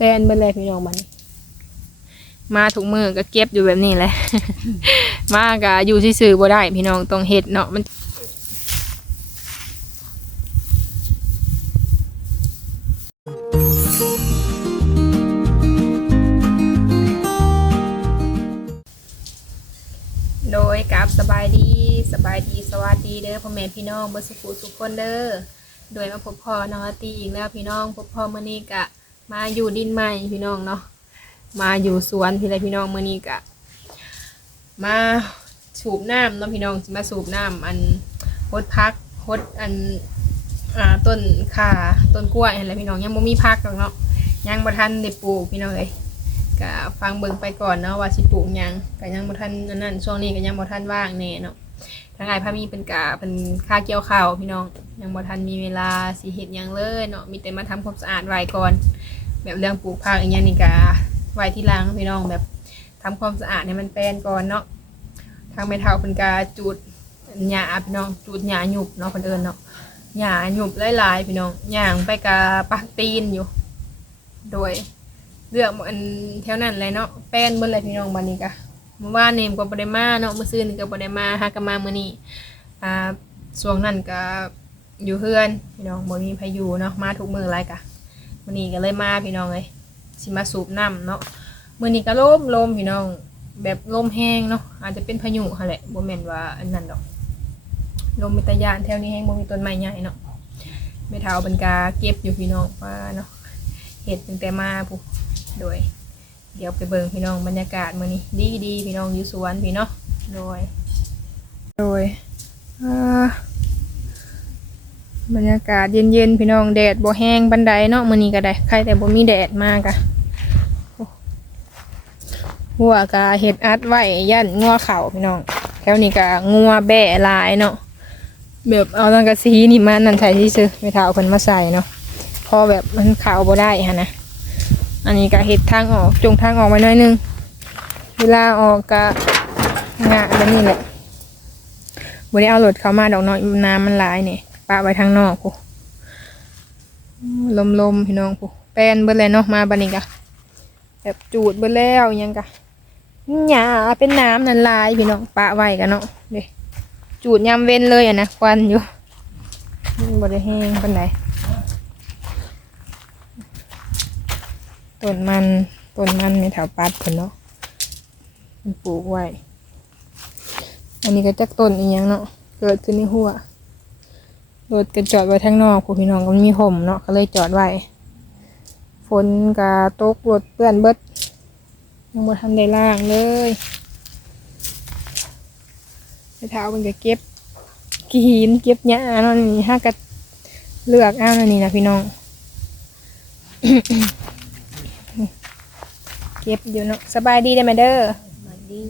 แปลนเบิ่เลยพี่น้องมันมาถุกมือก็เก็บอยู่แบบนี้แหละ มาก็อยู่ซื่อๆบ่ได้พี่น้องต้องเฮ็ดเนาะมันโดยกับสบายดีสบายดีสวัสดีเด้อพ่อแม่พี่น้องเบิร์สุขุสุขคนเด้อโดยมาพบพ่อน้องอาตีอีกแล้วพี่น้องพบพ่อมื่อนี้กะ มาอยู่ดินใหม่พี่น้องเนาะมาอยู่สวนพี่ไรพี่น้องเมื่อนี้กะมาสูบน้ำเนาะพี่น้องมาสูบน้ำอันฮดพักฮดอันอ่าต้นข่าต้นกล้วยอะไรพี่น้องยังบ่มีพักหรอกเนาะยังบ่ทันได้ปลูกพี่น้องเลยก็ฟังเบิ่งไปก่อนเนาะว่าสิปลูกยังก็ยังบ่ทันอันนั้นช่วงนี้ก็ยังบ่ทันว่างแน่เนาะทางไงพามีเป็นกะเป็นค่าเกี่ยวข้าวพี่น้องยังบ่ทันมีเวลาสิเฮ็ดหยังเลยเนาะมีแต่มาทำความสะอาดไว้ก่อน แบบเรื่องปลูกผักอีกอย่างนี่ก็ไว้ที่หลังพี่น้องแบบทำความสะอาดให้มันแปลนก่อนเนาะทางแม่เฒ่าเพิ่นก็จูดหญ้าพี่น้องจูดหญ้าหยุบเนาะเพิ่นเอิ้นเนาะหญ้าหยุบหลายๆพี่น้องย่างไปกะปักตีนอยู่ โดยเลือกอันแถวนั้นเลยเนาะแป้นเบิ่เลยพี่น้องบัดนี้กะเมื่อวานนี่ก็บ่ได้มาเนาะเมื่อซื่อนี่ก็บ่ได้มาหากนมามื้อนี้อ่าช่วงนั้นก็อยู่เฮือนพี่น้องบ่มีพายุเนาะมาทุกมื้อหลายกะ มื้อนี้ก็เลยมาพี่น้องเอ้ยสิมาสูบน้ำเนาะมื้อนี้ก็ลมลมพี่น้อง แบบลมแห้งเนาะอาจจะเป็นพายุหั่นแหละบ่แม่นว่าอันนั้นดอก ลมมีตะยานแถวนี้แห้งบ่มีต้นไม้ใหญ่เนาะแม่เฒ่าบรรกาเก็บอยู่พี่น้องว่าเนาะเฮ็ดตั้งแต่มาพุโดย เดี๋ยวไปเบิ่งพี่น้องบรรยากาศมื้อนี้ดีดีพี่น้องอยู่สวนพี่เนาะโดยโดยอ่า บรรยากาศเย็นๆพี่น้องแดดบ่แห้งบันไดเนาะมื้อนี้ก็ได้ใครแต่บ่มีแดดมากอะหัวกะเฮ็ดอัดไว้ยันงัวเข่าพี่น้องแถวนี้ก็งัวแบะลายเนาะแบบเอาตังกะสีนี่มานั่นใส่ที่ซื้อไม่เท่าเอาเพิ่นมาใส่เนาะพอแบบมันเข่าบ่ได้ฮะนะอันนี้ก็เห็ดทางออกจงทางออกไว้หน่อยนึงเวลาออกก็งะแบบนี้แหละบได้เอารถเข้ามาดอกน้อยน้ำมันหลายเนี่ย ปะไว้ทางนอกพูลมลมๆพี่น้องพูแปลนเบิดเลยเนาะมาบันนี้กะแบบจูดเบิดแล้วยังกะหญ้าเป็นน้ำนั่นลายพี่น้องปะไว้กันเนาะเด้จูดยามเว้นเลยอะนะควันอยู่บ่ได้แห้งปานใดต้นมันต้นมันไม่แถวปัดเพิ่นเนาะปลูกไว้ อันนี้ก็จักต้นอีหยังเนาะเกิดขึ้นในหัว รถก็จอดไว้ทางนอกผู้พี่น้องก็มีห่มเนาะก็เลยจอดไว้ฝนก็ตกรถเปื้อนเบิดยังบ่ทันได้ล่างเลยไปเท้ามันก็เก็บกีหินเก็บหญ้าเนาะนี่ห้าก็เลือกเอาเนาะนี่นะพี่น้อง เก็บอยู่เนาะสบายดีได้ไหมเด้อมาดี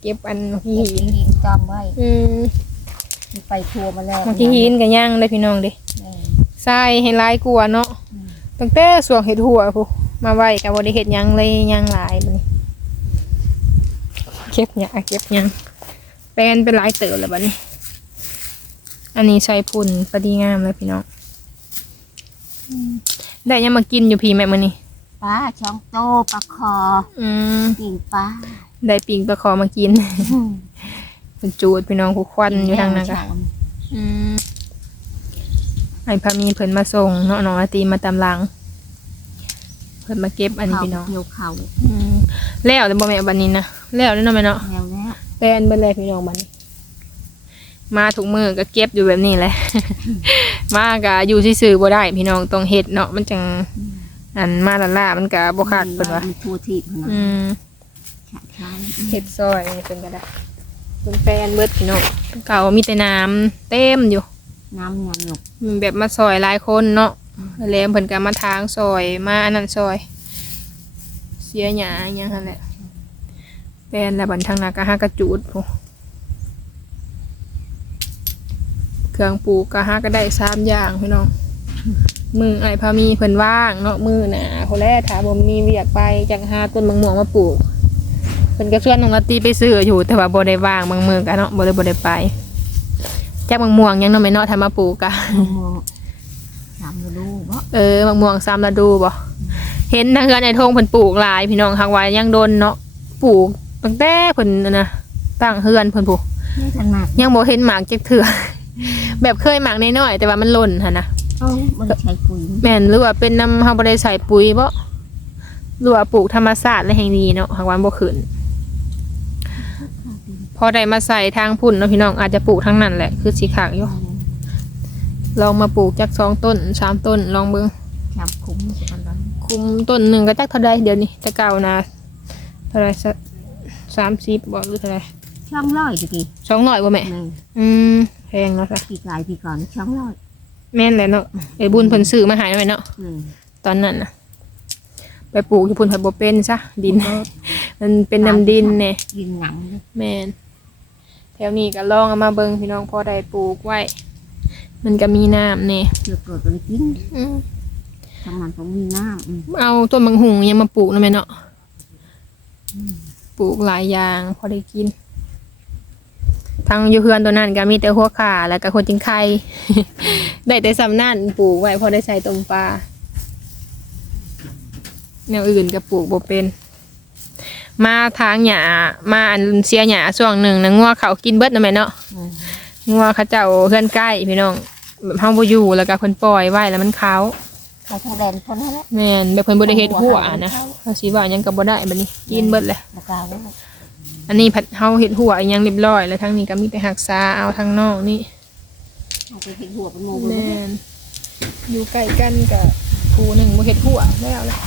เก็บอันขี้หินหินจำไว้อืมมัน ไปทัวร์มาแล้วบางทีหินก็ย่างเลยพี่น้องเดิแม่ทรายให้หลายกลัวาเนาะตั้งแต่สวงเห็ดหัวผู้มาไว้กับ่ได้เห็ดหยังเลยย่างหลายบัดนี้เก็บหยาเก็บหยังแปลนเป็นหลายเติบเลยบัดนี้ อันนี้ใช้พุ่นพอดีงามเลยพี่น้องอืมได้ยังมากินอยู่พี่แม่มื้อนี้ปลาช่องโตปลาคออืมปิ่งปลาได้ปิงปลาคอมากิน เป็นจูดพี่น้องผู้ควันอยู่ทางนั้นก็อืมไอ้พามีเพิ่นมาส่งเนาะน้องอาตีมาตามหลัง เพิ่นมาเก็บอันนี้เขาพี่น้องเกี่ยวเขาอืมแล้วแต่บ่แม่นบัดนี้นะแล้วแล้วเนาะแม่เนาะแล้วแล้วแปลนเบิ่เลยพี่น้องบัดนี้มาถุกมือก็เก็บอยู่แบบนี้แหละ มาก็อยู่ซื่อๆบ่ได้ พี่น้องต้องเฮ็ดเนาะมันจังอันมาละล่ามันก็บ่ขาดเพิ่นว่าทัวร์ทีเนาะอืมฉะช้านเฮ็ดซอยเพิ่นก็ได้ เพิ่นแปลนเบิดพี่น้องเก่ามีแต่น้ำเต็มอยู่ น้ำยำหยกมันแบบมาซอยหลายคนเนาะแล้วเพิ่นก็มาทางซอยมาอันนั้นซอย เสียหยาอหยังหั่นแหละเป็นแล้วบันทางนากะหากระจูดพูเครื่องปลูกกะหาก็ได้สามอย่างพี่น้องมือไอ้พามีเพิ่นว่างเนาะมือหนาคนแรกถามบ่มีเวียกไปจังหาต้นมะม่วงมาปลูก เพิ่นก็ชวนน้องลาตีไปซื้ออยู่แต่ว่าบ่ได้ว่างบางมือกันเนาะบ่ได้บ่ได้ไปจากมะม่วงยังเนาะแม่เนาะถ้ามาปลูกกะมะม่วงสสามฤดูบ่เออมะม่วงสามฤดูบ่เห็นทางเฮือนในทงเพิ่นปลูกหลายพี่น้องทางไว้ยังโดนเนาะปลูกตั้งแต่เพิ่นน่ะนะตั้งเฮือนเพิ่นปลูกนี่ทันมากยังบ่เห็นหมากจักเถื่อแบบเคยหมากน้อยๆแต่ว่ามันหล่นหั่นนะเอ้าบ่ได้ใช้ปุ๋ยแม่นหรือว่าเป็นน้ำเฮาบ่ได้ใส่ปุ๋ยบ่หรือว่าปลูกธรรมชาติและแห่งดีเนาะหากว่าบ่ขึ้นพ อได้มาใส่ทางพุ่นเนาะพี่น้องอาจจะปลูกทางนั้นแหละคือสิคักอยู่ลองมาปลูกจักสองต้นสามต้นลองเบิ่งจับคุ้มสิกันนั้นคุมต้นหนึงก็จักเท่าใดเดี๋ยวนี้แต่เก่านะเท่าไหร่สัก30บ่หรือเท่าไหร่ช่องร้อยตะกี้200บ่แม่แม่อืมแพงเนาะซะปีกายปีก่อนช่องร้อยแม่นแหละเนาะไอ้บุญเพิ่นซื้อมาให้ไว้เนาะอืมตอนนั้นน่ะ ไปปลูกอยู่พุ่นเพิ่นบ่เป็นซะดิน มันเป็นน้ำดินเนี่ยยินหนังเลยแม่น แถวนี้ก็ลองเอามาเบิ่งพี่น้องพอได้ปลูกไว้ มันก็มีน้ำเนี่ยเกิดเกิดอะไรกินทางนั้นต้องมีน้ำอืมเอาต้นมังหุงยังมาปลูกนะแม่เนาะปลูกหลายอย่างพอได้กิน ทางอยู่เฮือนตัวนั้นก็มีแต่หัวขาแล้วก็คนจิงไข่ ได้แต่สำนั่นปลูกไว้พอได้ใส่ต้มปลาแนวอื่นก็ปลูกบ่เป็น มาทางหญ้ามาอันเสียหญ้าช่วงหนึ่งนะงัวเขากินเบิดนะแม่เนาะอืมงัวเขาเจ้าเฮือนใกล้พี่น้องแบบเฮาบ่อยู่แล้วก็เพิ่นปล่อยไว้แล้วมันขาวไปทางแดนคนนั้นแหละแม่นแบบเพิ่นบ่ได้เฮ็ดหัวนะเฮาสิว่าหยังก็บ่ได้บัดนี้กินเบิดแหละแล้วก็ว่าอันนี้ผัดเฮาเฮ็ดหัวอีหยังเรียบร้อยแล้วทางนี้ก็มีแต่รักษาเอาทางนอกนี่เอาไปเห็ดหัวเป็นโมเลแม่ยนอยู่ใกล้กันกับผู้หนึงบ่เฮ็ดหัวแล้วแหละ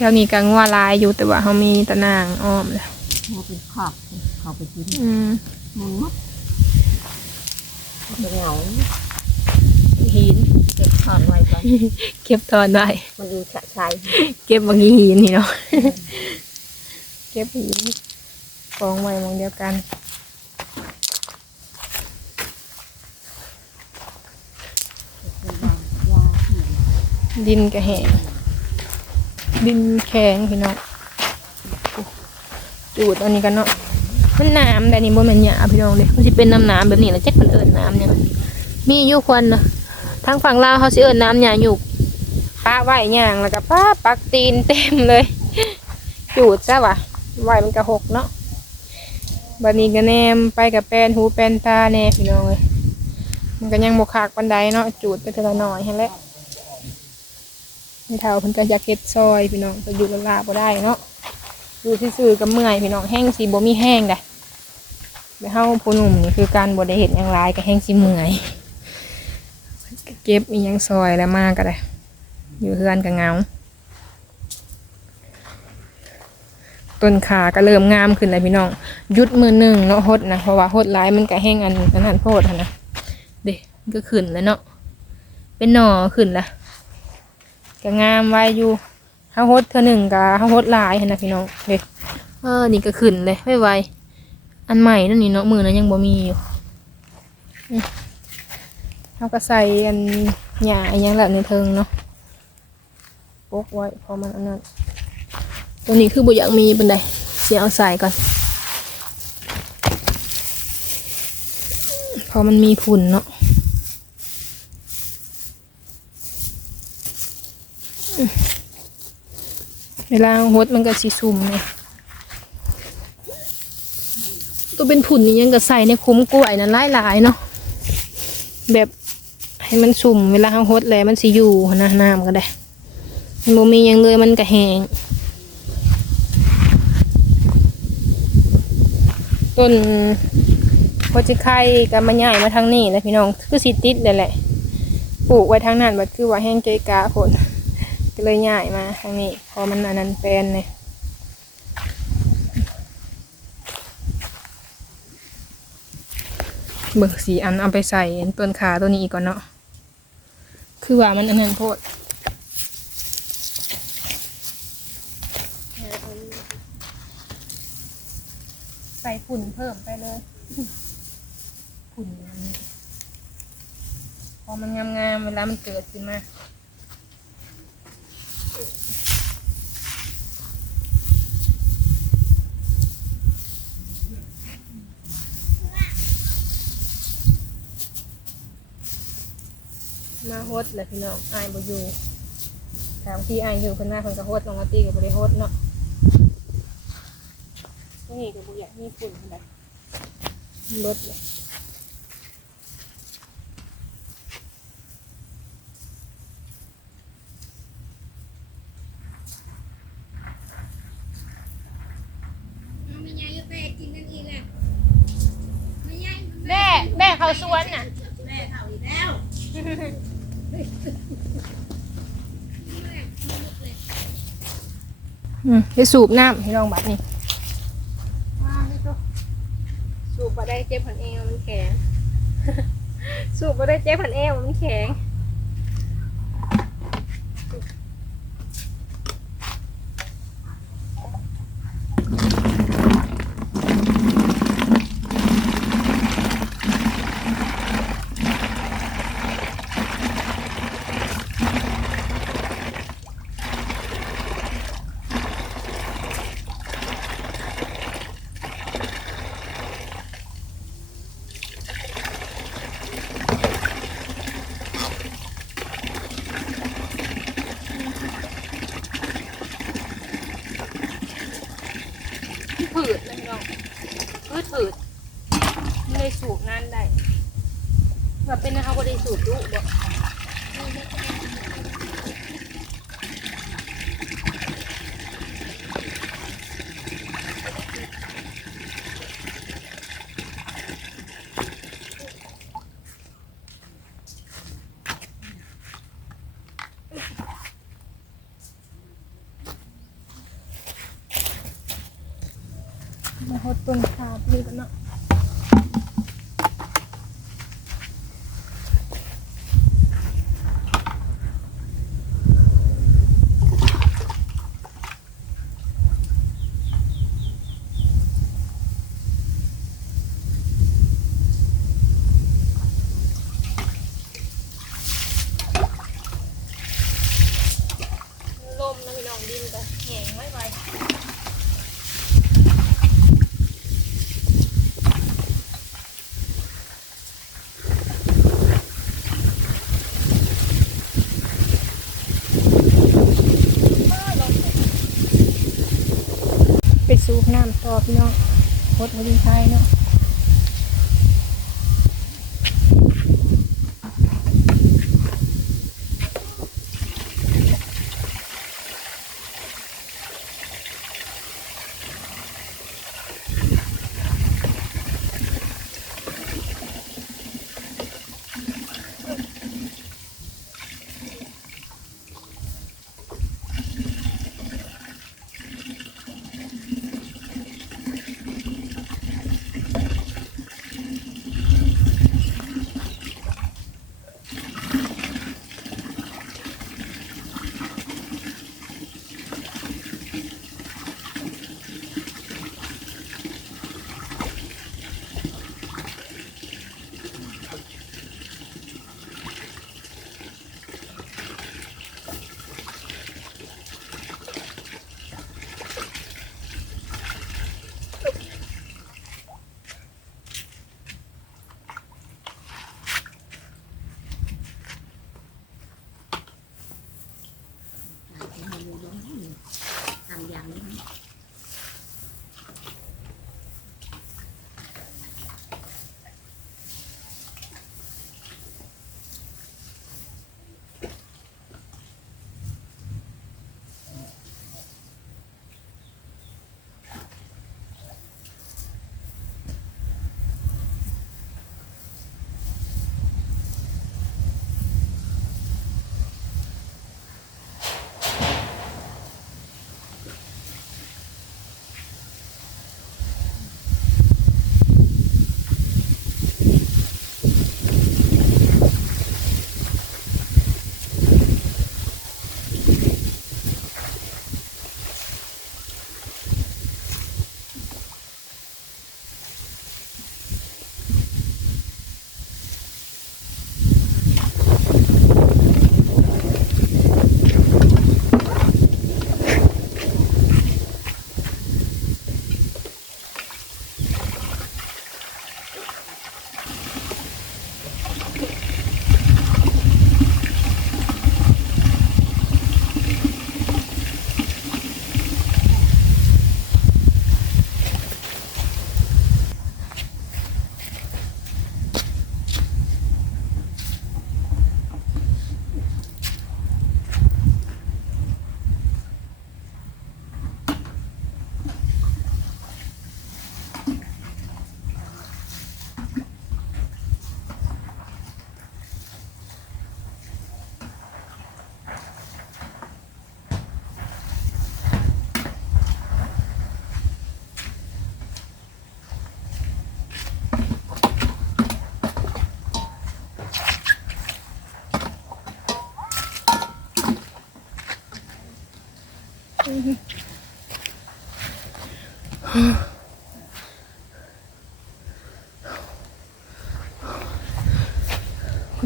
แถวนี้ก็งัวหลายอยู่แต่ว่าเฮามีตะนางอ้อมแล้วเอาเป็นขอบเขาไปกินอืมมันมัดเป็นเหงาหินเก็บถอนไว้ก่อนเก็บทอนไว้มันอยู่ฉะชัยเก็บบางทีหินนี่เนาะเก็บหินกองไว้หมองเดียวกันดินกระแหง ดินแข็งพี่น้องจูดอันนี้กันเนาะมันน้ำแต่นี่บ่แมันหยาพี่น้องเลยมันสิเป็นน้ำน้ำแบบนี้แหละแจ็คมันเอิญน้ำเนี่ยมีอยู่ควันนะทางฝั่งลาวเขาสิเอิญน้ำหยาอยู่ป้าไหวย่างแล้วก็ป้าปักตีนเต็มเลยจูดซะวะไหวมันกระหกเนาะบัดนี้ก็แนมไปกับแปนหูแปนตาแน่พี่น้องเลยมันก็ยังบกขากปันไดเนาะจูดไปทีละหน่อยให้แหละ นี่เท่าเพิ่นก็อยากเฮ็ดซอยพี่น้องก็อยู่ละลาบ่ได้เนาะอยู่ซื่อๆก็เมื่อยพี่น้องแห้งสีบ่มีแห้งได้ไปเฮาผู้หนุ่มนี่คือการบ่ได้เฮ็ดยังหลายก็แห้งสิเมื่อยเก็บอีหยังซอยแล้วมากก็ได้ อยู่เฮือนก็เงาต้นขาก็เริ่มงามขึ้นแล้วพี่น้องหยุดมือหนึ่งเนาะหดนะเพราะว่าหดร้ายมันก็แห้งอันอันนั้นโพดนนะเด็กก็ขึ้นแล้วเนาะเป็นหน่อขึ้นละ ก็งามไว้อยู่ห้าหดเธอหนึ่งกับห้าหดลายหั้นนะพี่น้องเด็กเออนี่ก็ขึ้นเลยไวไวอันใหม่นั่นนี่เนาะมือนั้นยังบ่มีอยู่เขาก็ใส่อันหญ้าอันหยังแหละในเทิงเนาะปกไว้พอมันอันนั้นตัวนี้คือบุอยากมีเป็นไดเสียเอาใส่ก่อน พอมันมีฝุ่นเนาะอืม เวลาหดมันก็สีซุ่มเนี่ยตัวเป็นผุ่นนี่ยังก็ใส่ในคุ้มกล้วยนั่นหลายๆเนาะแบบให้มันสุ่มเวลาเราหดแล้วมันสิอยู่หั้นะน้ำก็ได้มันมียังเลยมันก็แห้งต้นโพจิไข่กับมันใหญ่มาทางนี้แหละพี่น้องคือสิติดเลยแหละปลูกไว้ทางนั้นบัดคือว่าแห้งเกะกะผล ก็เลยย้ายมาทางนี้พอมันอันนั้นแปลนเลยเบิกสีอันเอาไปใส่ต้นขาตัวนี้อีกก่อนเนาะ คือว่ามันอันนั้นโพดใส่ฝุ่นเพิ่มไปเลยฝุ่นอันนี้พอมันงามๆเวลามันเกิดขึ้นมา ฮสแหละพี่น้องอายบ่อยู่ถามที่อายอยู่เพิ่นมาเพิ่นก็โฮสน้องอาร์ตี้ก็บ่ได้โฮสเนาะนี่ก็บ่อยากมีฝุ่นปานใดเบิดเลยไม่ยายก็แม่กินกันอีกแหละไม่ยายแม่แม่เขาสวนน่ะ แม่เท่าอีกแล้ว อืมให้สูบน้ำให้ลองบัดนี่สูบมาได้เจ็บผันเอวมันแข็ง สูบมาได้เจ็บผันเอวมันแข็ง พ่อพี่น้องโคตรบริไทยเนาะ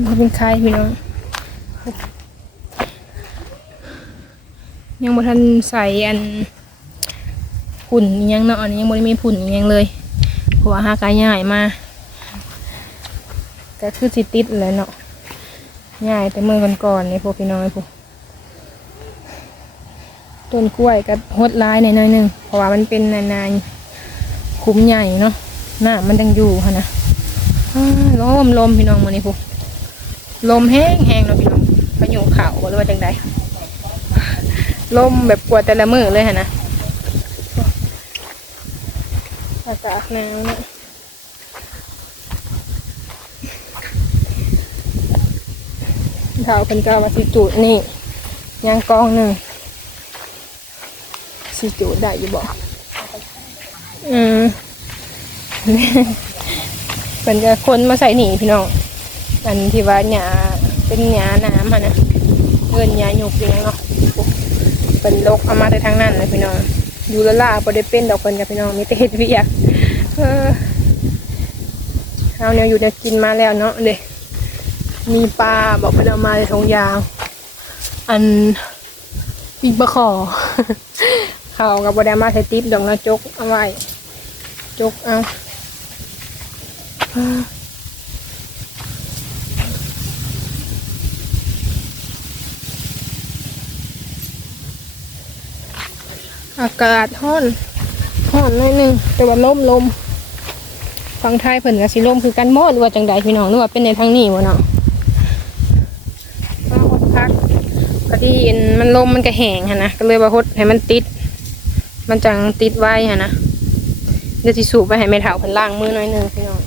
คุณพ่เป็นใครพี่น้อง ยังบ่ทันใส่อันผุ่นยังเนาะอันนี้ยังบ่ได้มีผุ่นยังเลยเพราะว่าหากายง่ายมาก็คือสิติดแหล้วเนาะง่ายแต่เมือก่อนๆนี่พวกพี่น้อยพวกต้นกล้วยก็หดร้ายในน้อยหนึงเพราะว่ามันเป็นนานๆคุ้มใหญ่เนาะหน้ามันยังอยู่ค่ะนะอ้มลมพี่น้องมื้อนี้พวก ลมแห้งแห้งเนาะพี่น้องพายุเข่าบ่รู้ว่าจังใดลมแบบกวดแต่ละมือเลยฮะนะอากาศหนาวเนะเท้าเป็นกาวาสิจูดนี่ยางกองหนึ่งสิจูดได้อยู่บอกอืมเป็นจะคนมาใส่หนีพี่น้อง อันที่ว่าหยาเป็นหยาน้ำฮะนะเงินหยาหยกเลี้ยงเนาะเป็นโรคเอามาแต่ทางนั้นเลยพี่น้องอยู่ละล่าบ่ได้เป็นดอกเพิ่นกับพี่น้องมีแต่เฮ็ดเวียกเออเอาแนวอยู่แนวกินมาแล้วเนาะเด้มีปลาบอกเพิ่นเอามาในทงยาวอันปีกบะขอเขากับบดามาใส่ติ๊บดอกนะจกเอาไว้จกเอา อากาศร้อนร้อนหน่อยหนึงแต่ว่าลมลมฟังไทยเพิ่นก็สิลมคือกันหมดว่าจังใดพี่น้องหรือว่าเป็นในทางนี้บ่เนาะมาหดพักพอดีอันมันลมมันก็แห้งหั่นะก็เลยว่าหดให้มันติด มันจังติดไว้หั่นะเดี๋ยวสิสูบไปให้แม่เฒ่าเพิ่นล้างมือหน่อยหนึงพี่น้อง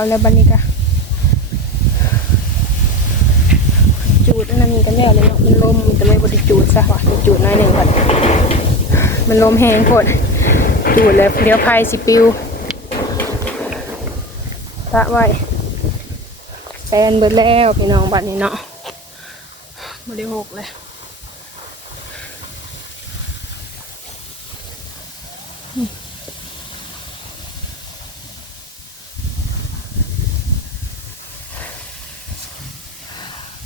แล้วแล้วบัดนี้ก็จูดนนั้นนี่ก็แล้วเลยเนาะมันลมมันก็เลยบ่ได้จูดซะว่ะจูดน่อยหนึ่งก่อนมันลมแห้งโพดจูดแล้วเดี๋ยวไฟสิปิวตะไว้แปนเบิดแล้วพี่น้องบัดนี้เนาะบ่ได้หกเลย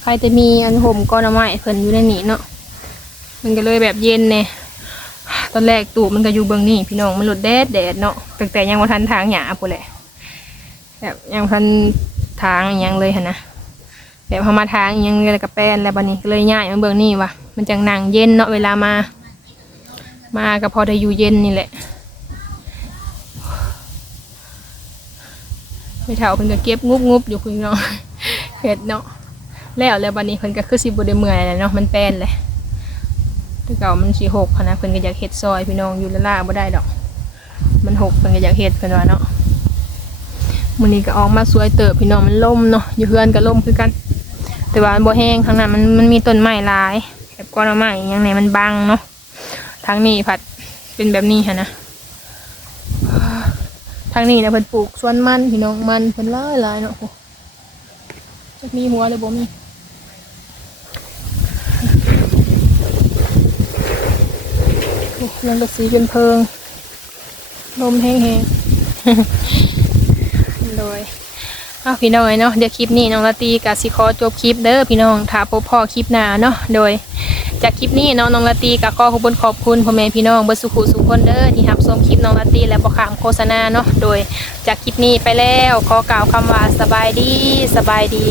ใครจะมีอันห่มก้อนไม้เพิ่นอยู่ในนี้เนาะมันก็เลยแบบเย็นเนี่ยตอนแรกตู่มันก็อยู่เบื้องนี้พี่น้องมันหลุดแดดแดดเนาะตั้งแต่ยังว่าทันทางหยาปุ่นแหละแบบยังทันทางยังเลยฮะนะแบบพอมาทางยังเลยกับแป้นแล้วบันนี้ก็เลยย้ายมาเบื้องนี้ว่ะมันจังนั่งเย็นเนาะเวลามา มาก็พอได้อยู่เย็นนี่แหละไม่เท่าเพิ่นก็เก็บงุบงุบอยู่พี่น้องเห็ดเนาะ แล้วแล้วบันนี้เพิ่นก็คือสิบ่ได้เมื่อยแล้วเนาะมันแป้นเลยแต่เก่ามันสิหกหั้นะเพิ่นก็อยากเฮ็ดซอยพี่น้องอยู่ละล่าบ่ได้ดอก มันหกเพิ่นก็อยากเฮ็ดเพิ่นว่าเนาะมื้อนี้ก็ออกมาสวยเติบพี่น้องมันล่มเนาะอยู่เฮือนก็ล่มคือกัน แต่ว่ามันบ่แห้งข้างนั้นมันมันมีต้นไม้หลายแบบก้อนไม้อหยังเนี่ยมันบังเนาะทางนี้ผัดเป็นแบบนี้หั่นนะทางนี้นะเพิ่นปลูกสวนมันพี่น้องมันเพิ่นหลายหลายเนาะจะมีหัวเลยบ่มี โอ้ ยังกระสีเป็นเพิง ลมแห้งๆโดยอ้าวพี่น้อยเนาะเดี๋ยวคลิปนี้น้องละตีกับสิขอจบคลิปเด้อพี่น้องถ้าพบพ่อคลิปหน้าเนาะโดย จากคลิปนี้เนาะน้องละตีกับขอขอบคุณขอบคุณพ่อแม่พี่น้องเบอร์สุขุสุขคนเด้อที่รับชมคลิปน้องละตีและประขามโฆษณาเนาะโดย จากคลิปนี้ไปแล้วขอกล่าวคำว่าสบายดีสบายดี